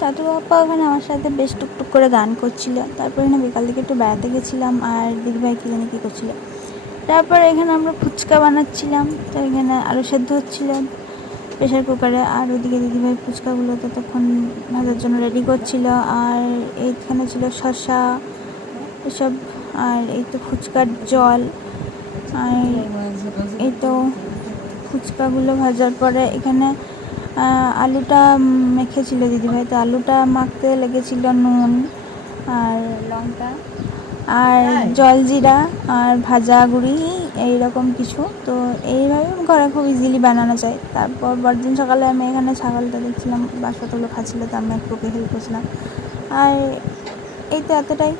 Tattoo আপা ওখানে আমার সাথে বেশ টুকটুক করে গান করছিল। তারপর এখানে বিকাল দিকে একটু বেড়াতে গেছিলাম আর দিদিভাই কী জানি কী করছিল। তারপর এখানে আমরা ফুচকা বানাচ্ছিলাম, তো এখানে আলু সেদ্ধ হচ্ছিল প্রেশার কুকারে। আর ওইদিকে দিদিভাই ফুচকাগুলো ততক্ষণ ভাজার জন্য রেডি করছিল। আর এইখানে ছিল শশা এসব, আর এই তো ফুচকার জল, আর এই তো ফুচকাগুলো ভাজার পরে এখানে আলুটা মেখেছিল দিদিভাই। তো আলুটা মাখতে লেগেছিল নুন আর লঙ্কা আর জলজিরা আর ভাজা গুঁড়ি এইরকম কিছু। তো এইভাবে ঘরে খুব ইজিলি বানানো যায়। তারপর পরদিন সকালে আমি এখানে ছাগলটা দেখছিলাম বাসপাতাগুলো খাচ্ছিলো তো আমি একটু হেল্প করছিলাম। আর এই তো এতটাই।